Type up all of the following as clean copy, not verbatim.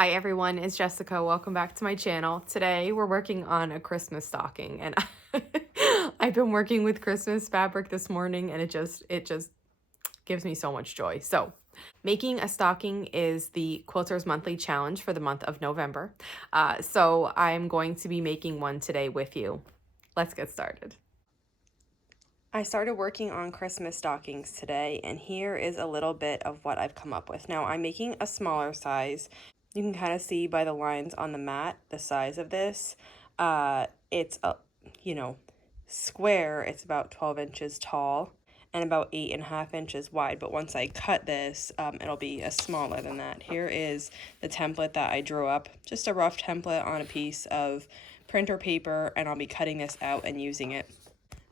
Hi everyone, it's Jessica. Welcome back to my channel. Today we're working on a Christmas stocking, and I've been working with Christmas fabric this morning and it just gives me so much joy. So, making a stocking is the Quilters Monthly Challenge for the month of November. So I'm going to be making one today with you. Let's get started. I started working on Christmas stockings today, and here is a little bit of what I've come up with. Now, I'm making a smaller size. You can kind of see by the lines on the mat the size of this. It's square. It's about 12 inches tall and about 8.5 inches wide. But once I cut this, it'll be smaller than that. Here is the template that I drew up, just a rough template on a piece of printer paper, and I'll be cutting this out and using it.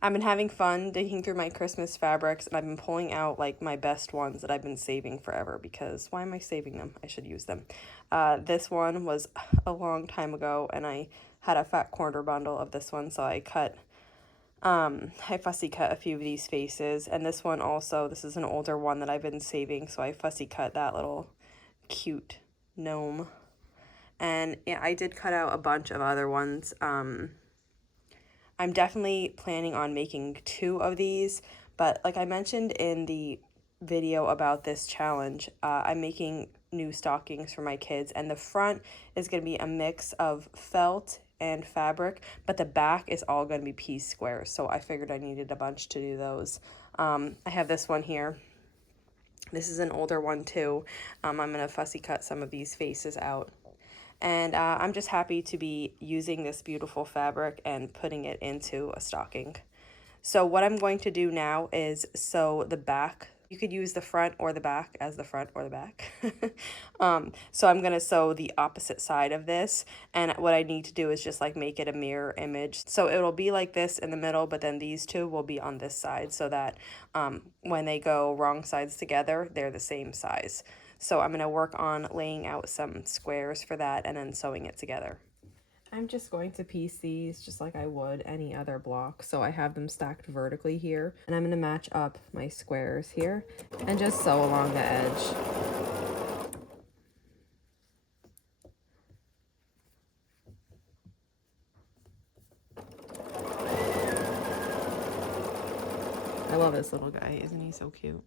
I've been having fun digging through my Christmas fabrics, and I've been pulling out like my best ones that I've been saving forever, because why am I saving them? I should use them. This one was a long time ago, and I had a fat corner bundle of this one, so I fussy cut a few of these faces, and this one also, this is an older one that I've been saving, so I fussy cut that little cute gnome. And yeah, I did cut out a bunch of other ones. I'm definitely planning on making 2 of these, but like I mentioned in the video about this challenge, I'm making new stockings for my kids, and the front is going to be a mix of felt and fabric, but the back is all going to be piece squares, so I figured I needed a bunch to do those. I have this one here. This is an older one too. I'm going to fussy cut some of these faces out. And I'm just happy to be using this beautiful fabric and putting it into a stocking. So what I'm going to do now is sew the back. You could use the front or the back as the front or the back. So I'm going to sew the opposite side of this. And what I need to do is just like make it a mirror image. So it'll be like this in the middle, but then these two will be on this side so that when they go wrong sides together, they're the same size. So I'm going to work on laying out some squares for that and then sewing it together. I'm just going to piece these just like I would any other block. So I have them stacked vertically here, and I'm going to match up my squares here and just sew along the edge. I love this little guy. Isn't he so cute?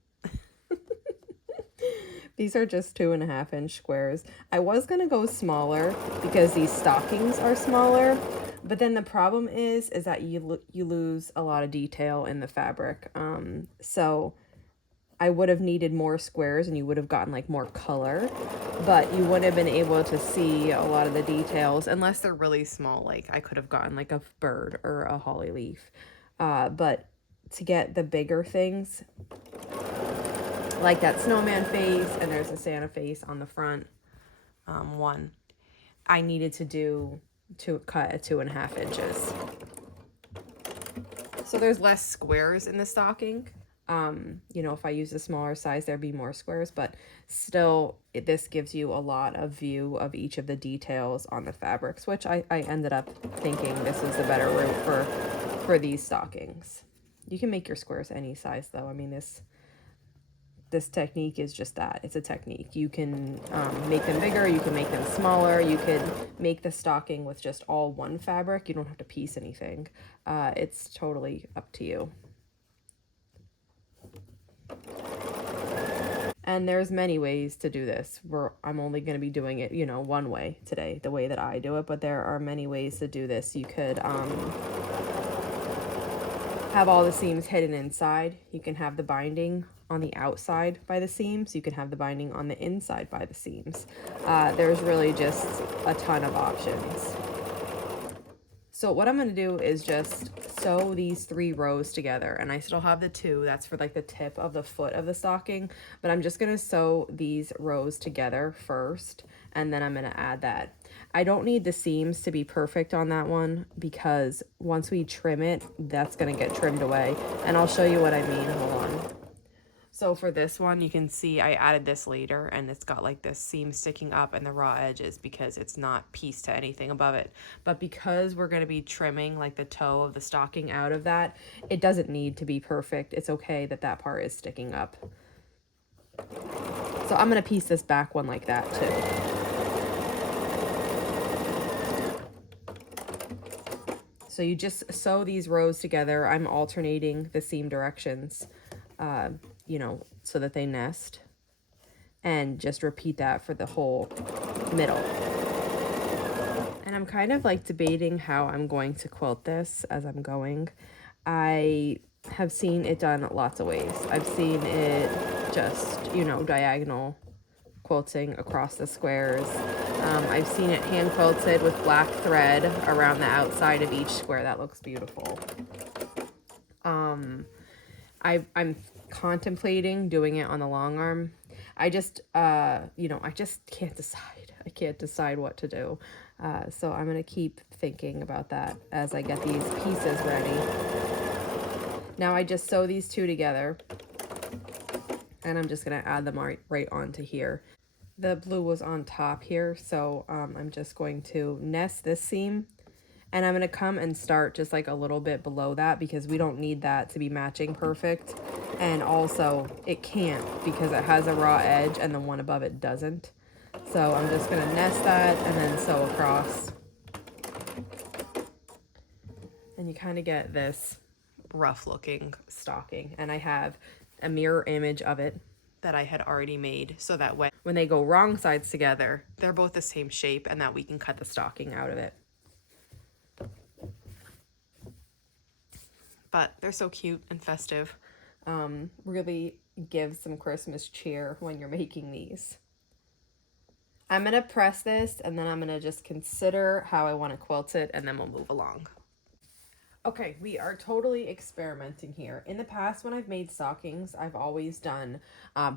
These are just 2.5 inch squares. I was gonna go smaller because these stockings are smaller, but then the problem is that you lose a lot of detail in the fabric. So I would have needed more squares, and you would have gotten like more color, but you wouldn't have been able to see a lot of the details unless they're really small. Like I could have gotten like a bird or a holly leaf, but to get the bigger things, like that snowman face, and there's a Santa face on the front one, I needed to cut at 2.5 inches. So there's less squares in the stocking. If I use a smaller size, there'd be more squares, but still this gives you a lot of view of each of the details on the fabrics, which I ended up thinking this is the better route for these stockings. You can make your squares any size though. I mean, this technique is just that. It's a technique. You can make them bigger, you can make them smaller, you could make the stocking with just all one fabric. You don't have to piece anything. It's totally up to you. And there's many ways to do this. I'm only going to be doing it, one way today, the way that I do it, but there are many ways to do this. You could have all the seams hidden inside. You can have the binding on the outside by the seams. You can have the binding on the inside by the seams. There's really just a ton of options. So what I'm going to do is just sew these 3 rows together, and I still have the 2. That's for like the tip of the foot of the stocking, but I'm just going to sew these rows together first, and then I'm going to add that. I don't need the seams to be perfect on that one, because once we trim it, that's going to get trimmed away, and I'll show you what I mean. Hold on. So for this one, you can see I added this later, and it's got like this seam sticking up and the raw edges because it's not pieced to anything above it. But because we're going to be trimming like the toe of the stocking out of that, it doesn't need to be perfect. It's okay that that part is sticking up. So I'm going to piece this back one like that too. So you just sew these rows together. I'm alternating the seam directions, you know, so that they nest. And just repeat that for the whole middle. And I'm kind of like debating how I'm going to quilt this as I'm going. I have seen it done lots of ways. I've seen it just, you know, diagonal quilting across the squares. I've seen it hand quilted with black thread around the outside of each square. That looks beautiful. I'm contemplating doing it on the long arm. I just, you know, I just can't decide. I can't decide what to do. So I'm going to keep thinking about that as I get these pieces ready. Now I just sew these two together, and I'm just going to add them right onto here. The blue was on top here, so I'm just going to nest this seam, and I'm going to come and start just like a little bit below that because we don't need that to be matching perfect. And also it can't because it has a raw edge and the one above it doesn't. So I'm just going to nest that and then sew across. And you kind of get this rough looking stocking. And I have a mirror image of it that I had already made so that when they go wrong sides together, they're both the same shape and that we can cut the stocking out of it. But they're so cute and festive. Really give some Christmas cheer when you're making these. I'm going to press this and then I'm going to just consider how I want to quilt it and then we'll move along. Okay, we are totally experimenting here. In the past, when I've made stockings, I've always done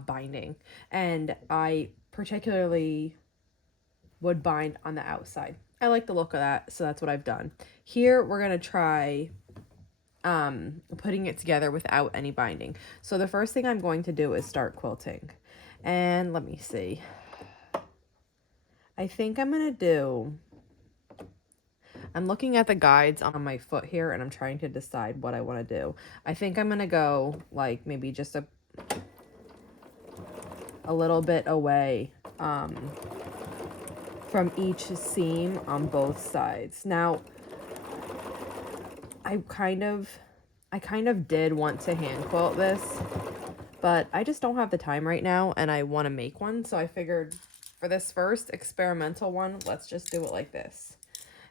binding. And I particularly would bind on the outside. I like the look of that, so that's what I've done. Here, we're going to try putting it together without any binding. So the first thing I'm going to do is start quilting. And let me see. I think I'm going to do... I'm looking at the guides on my foot here and I'm trying to decide what I want to do. I think I'm going to go like maybe just a little bit away from each seam on both sides. Now, I kind of did want to hand quilt this, but I just don't have the time right now and I want to make one. So I figured for this first experimental one, let's just do it like this.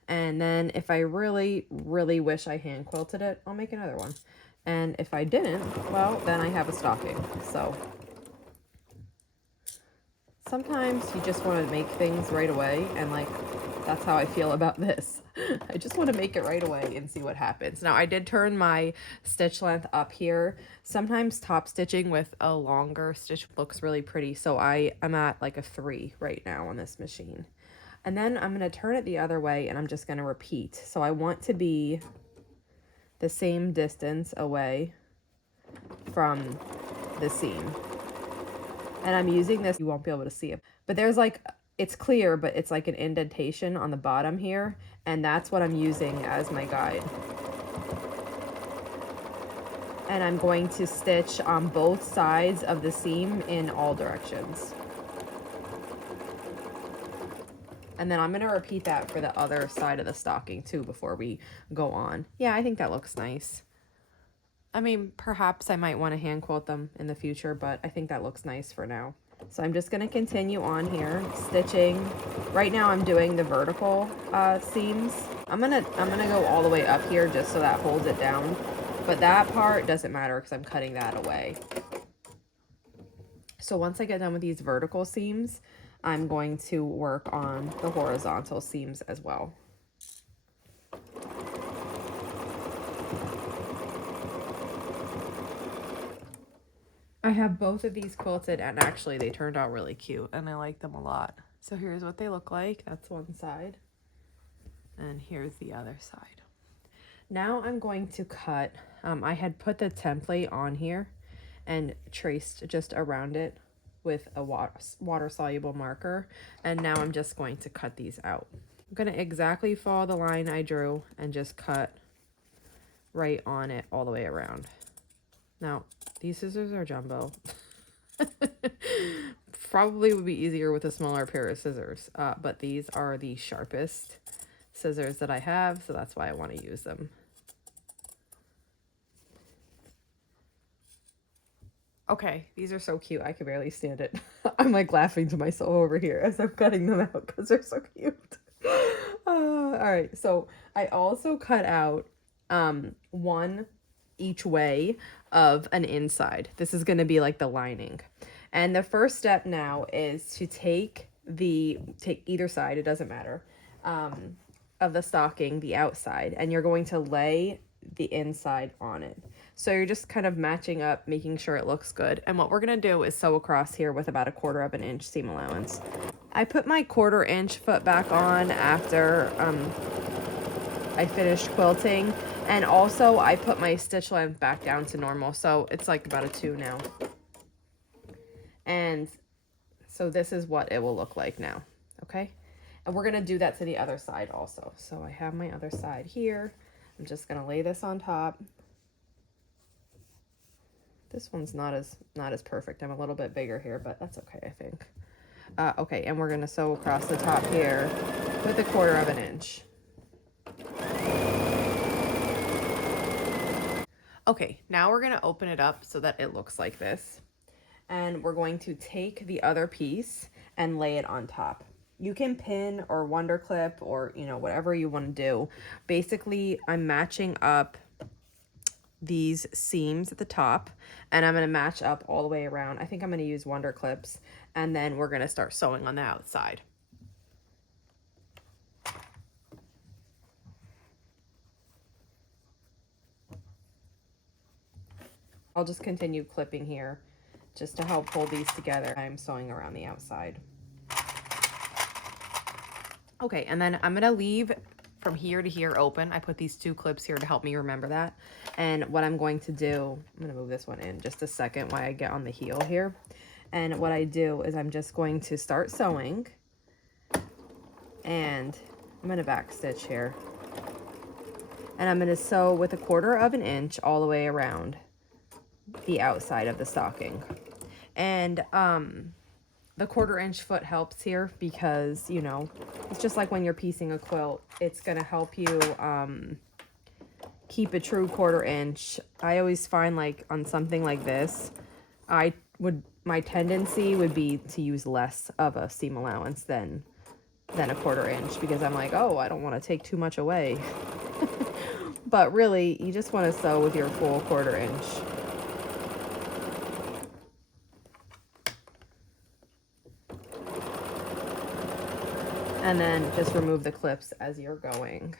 And then if I really, really wish I hand quilted it, I'll make another one. And if I didn't, well, then I have a stocking. So sometimes you just want to make things right away. And like, that's how I feel about this. I just want to make it right away and see what happens. Now I did turn my stitch length up here. Sometimes top stitching with a longer stitch looks really pretty. So I'm at like a 3 right now on this machine. And then I'm going to turn it the other way and I'm just going to repeat. So I want to be the same distance away from the seam. And I'm using this, you won't be able to see it. But there's like, it's clear, but it's like an indentation on the bottom here. And that's what I'm using as my guide. And I'm going to stitch on both sides of the seam in all directions. And then I'm going to repeat that for the other side of the stocking too before we go on. Yeah, I think that looks nice. I mean, perhaps I might want to hand quilt them in the future, but I think that looks nice for now. So I'm just going to continue on here, stitching. Right now I'm doing the vertical seams. I'm gonna go all the way up here just so that holds it down. But that part doesn't matter because I'm cutting that away. So once I get done with these vertical seams, I'm going to work on the horizontal seams as well. I have both of these quilted and actually they turned out really cute and I like them a lot. So here's what they look like. That's one side. And here's the other side. Now I'm going to cut. I had put the template on here and traced just around it with a water-soluble marker, and now I'm just going to cut these out. I'm going to exactly follow the line I drew and just cut right on it all the way around. Now, these scissors are jumbo. Probably would be easier with a smaller pair of scissors, but these are the sharpest scissors that I have, so that's why I want to use them. Okay, these are so cute. I can barely stand it. I'm like laughing to myself over here as I'm cutting them out because they're so cute. All right, so I also cut out one each way of an inside. This is going to be like the lining. And the first step now is to take either side, it doesn't matter, of the stocking, the outside, and you're going to lay the inside on it. So you're just kind of matching up, making sure it looks good. And what we're going to do is sew across here with about 1/4 inch seam allowance. I put my 1/4 inch foot back on after I finished quilting. And also I put my stitch length back down to normal. So it's like about a 2 now. And so this is what it will look like now. Okay. And we're going to do that to the other side also. So I have my other side here. I'm just going to lay this on top. This one's not as perfect. I'm a little bit bigger here, but that's okay, I think. Okay, and we're going to sew across the top here with 1/4 inch. Okay, now we're going to open it up so that it looks like this. And we're going to take the other piece and lay it on top. You can pin or wonder clip or, you know, whatever you want to do. Basically, I'm matching up these seams at the top, and I'm going to match up all the way around. I think I'm going to use wonder clips, and then we're going to start sewing on the outside. I'll just continue clipping here just to help hold these together. I'm sewing around the outside. Okay, and then I'm going to leave from here to here open. I put these 2 clips here to help me remember that. And what I'm going to do, I'm going to move this one in just a second while I get on the heel here. And what I do is I'm just going to start sewing, and I'm going to back stitch here. And I'm going to sew with 1/4 inch all the way around the outside of the stocking. And the 1/4 inch foot helps here because, you know, it's just like when you're piecing a quilt. It's going to help you keep a true 1/4 inch. I always find, like, on something like this, my tendency would be to use less of a seam allowance than 1/4 inch, because I'm like, oh, I don't want to take too much away. But really, you just want to sew with your full 1/4 inch. And then just remove the clips as you're going.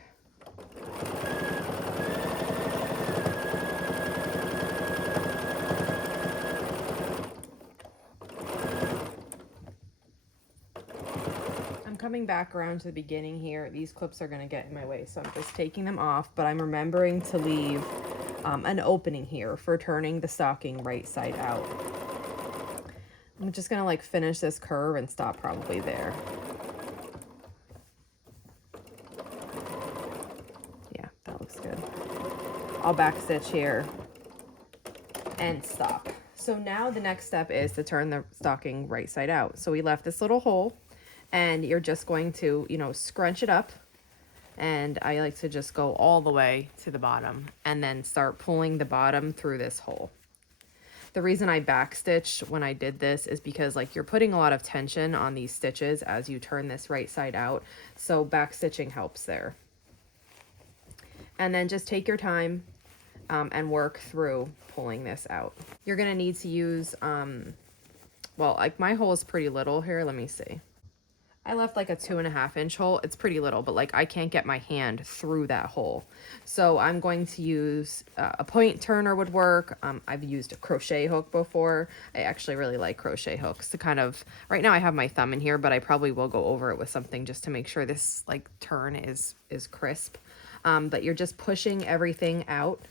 I'm coming back around to the beginning here. These clips are going to get in my way, so I'm just taking them off, but I'm remembering to leave an opening here for turning the stocking right side out. I'm just going to like finish this curve and stop probably there. Good. I'll back stitch here and stop. So now the next step is to turn the stocking right side out. So we left this little hole, and you're just going to, you know, scrunch it up. And I like to just go all the way to the bottom and then start pulling the bottom through this hole. The reason I back stitched when I did this is because, like, you're putting a lot of tension on these stitches as you turn this right side out. So back stitching helps there. And then just take your time and work through pulling this out. You're going to need to use, well, like my hole is pretty little here. Let me see. I left like a 2.5 inch hole. It's pretty little, but like I can't get my hand through that hole. So I'm going to use a point turner would work. I've used a crochet hook before. I actually really like crochet hooks to kind of, right now I have my thumb in here, but I probably will go over it with something just to make sure this like turn is crisp. But you're just pushing everything out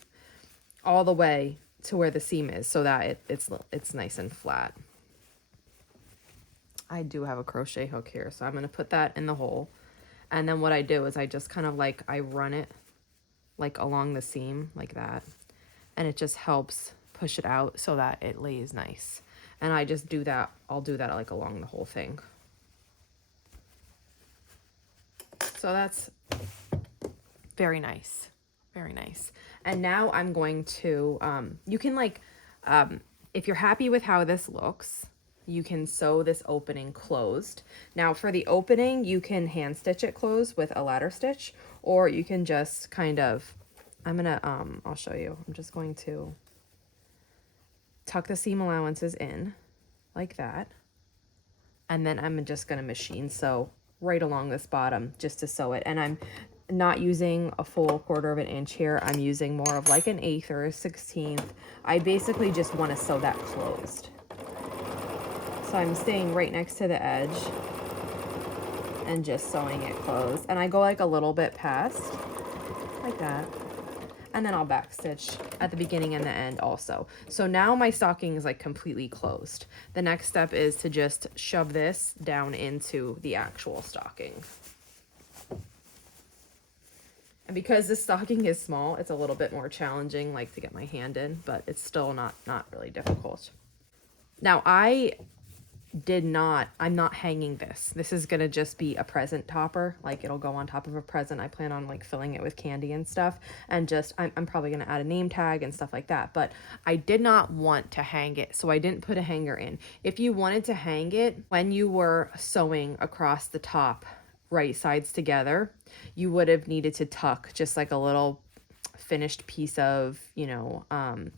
all the way to where the seam is so that it's nice and flat. I do have a crochet hook here, so I'm going to put that in the hole. And then what I do is I just kind of like, I run it like along the seam like that. And it just helps push it out so that it lays nice. And I just do that, I'll do that like along the whole thing. So that's Very nice. Very nice. And now I'm going to, you can like, if you're happy with how this looks, you can sew this opening closed. Now for the opening, you can hand stitch it closed with a ladder stitch, or you can just kind of, I'm gonna, I'll show you. I'm just going to tuck the seam allowances in like that. And then I'm just gonna machine sew right along this bottom just to sew it. And I'm not using a full 1/4 of an inch here. I'm using more of like an 1/8 or a 1/16. I basically just want to sew that closed. So I'm staying right next to the edge and just sewing it closed. And I go like a little bit past, like that. And then I'll backstitch at the beginning and the end also. So now my stocking is like completely closed. The next step is to just shove this down into the actual stocking. And because the stocking is small, it's a little bit more challenging, like to get my hand in, but it's still not really difficult. Now I'm not hanging this. This is gonna just be a present topper. Like it'll go on top of a present. I plan on like filling it with candy and stuff, and just I'm probably gonna add a name tag and stuff like that. But I did not want to hang it, so I didn't put a hanger in. If you wanted to hang it when you were sewing across the top, right sides together, you would have needed to tuck just like a little finished piece of, you know,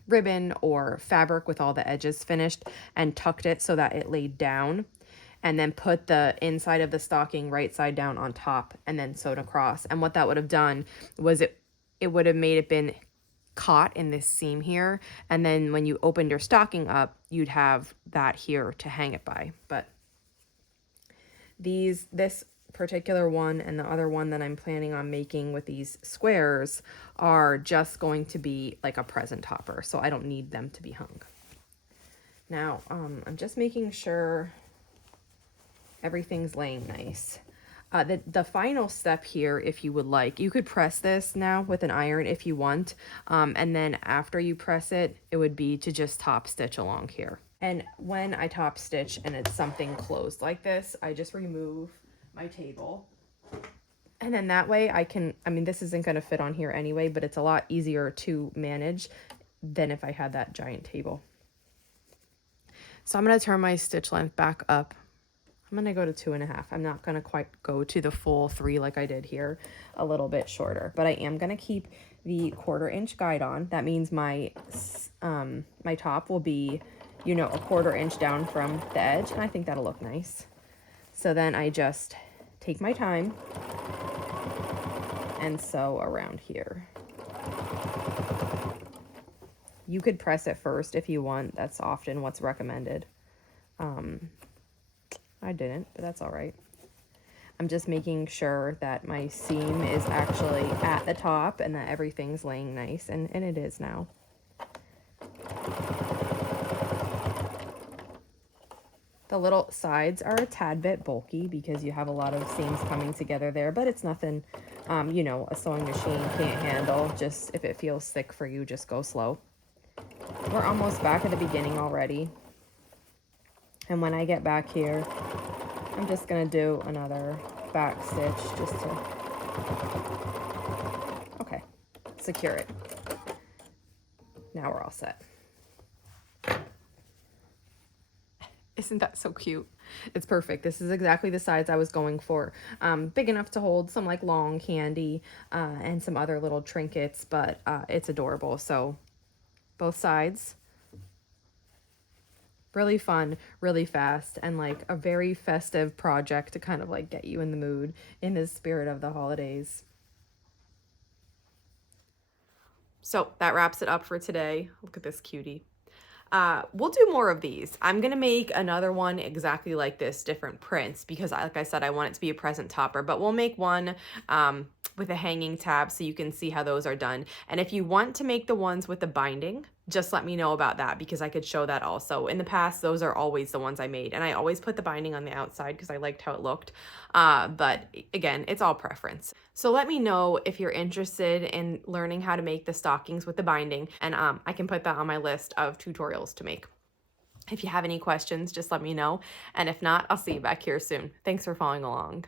ribbon or fabric with all the edges finished, and tucked it so that it laid down, and then put the inside of the stocking right side down on top and then sewed across. And what that would have done was it would have made it been caught in this seam here, and then when you opened your stocking up, you'd have that here to hang it by. But this particular one and the other one that I'm planning on making with these squares are just going to be like a present topper, so I don't need them to be hung. Now I'm just making sure everything's laying nice. The final step here, if you would like, you could press this now with an iron if you want, and then after you press it, it would be to just top stitch along here. And when I top stitch and it's something closed like this, I just remove my table, and then that way I mean this isn't going to fit on here anyway, but it's a lot easier to manage than if I had that giant table. So I'm going to turn my stitch length back up. I'm going to go to 2.5. I'm not going to quite go to the full 3 like I did here, a little bit shorter, but I am going to keep the 1/4 inch guide on. That means my my top will be, you know, a 1/4 inch down from the edge, and I think that'll look nice. So then I just take my time and sew around here. You could press it first if you want. That's often what's recommended. I didn't, but that's all right. I'm just making sure that my seam is actually at the top and that everything's laying nice, and it is now. The little sides are a tad bit bulky because you have a lot of seams coming together there, but it's nothing, you know, a sewing machine can't handle. Just if it feels thick for you, just go slow. We're almost back at the beginning already. And when I get back here, I'm just going to do another back stitch just to, okay, secure it. Now we're all set. Isn't that so cute? It's perfect. This is exactly the size I was going for. Big enough to hold some like long candy and some other little trinkets, but it's adorable. So both sides. Really fun, really fast, and like a very festive project to kind of like get you in the mood in the spirit of the holidays. So that wraps it up for today. Look at this cutie. We'll do more of these. I'm gonna make another one exactly like this, different prints, because like I said, I want it to be a present topper, but we'll make one with a hanging tab so you can see how those are done. And if you want to make the ones with the binding, just let me know about that because I could show that also. In the past, those are always the ones I made, and I always put the binding on the outside because I liked how it looked. But again, it's all preference. So let me know if you're interested in learning how to make the stockings with the binding, and I can put that on my list of tutorials to make. If you have any questions, just let me know, and if not, I'll see you back here soon. Thanks for following along.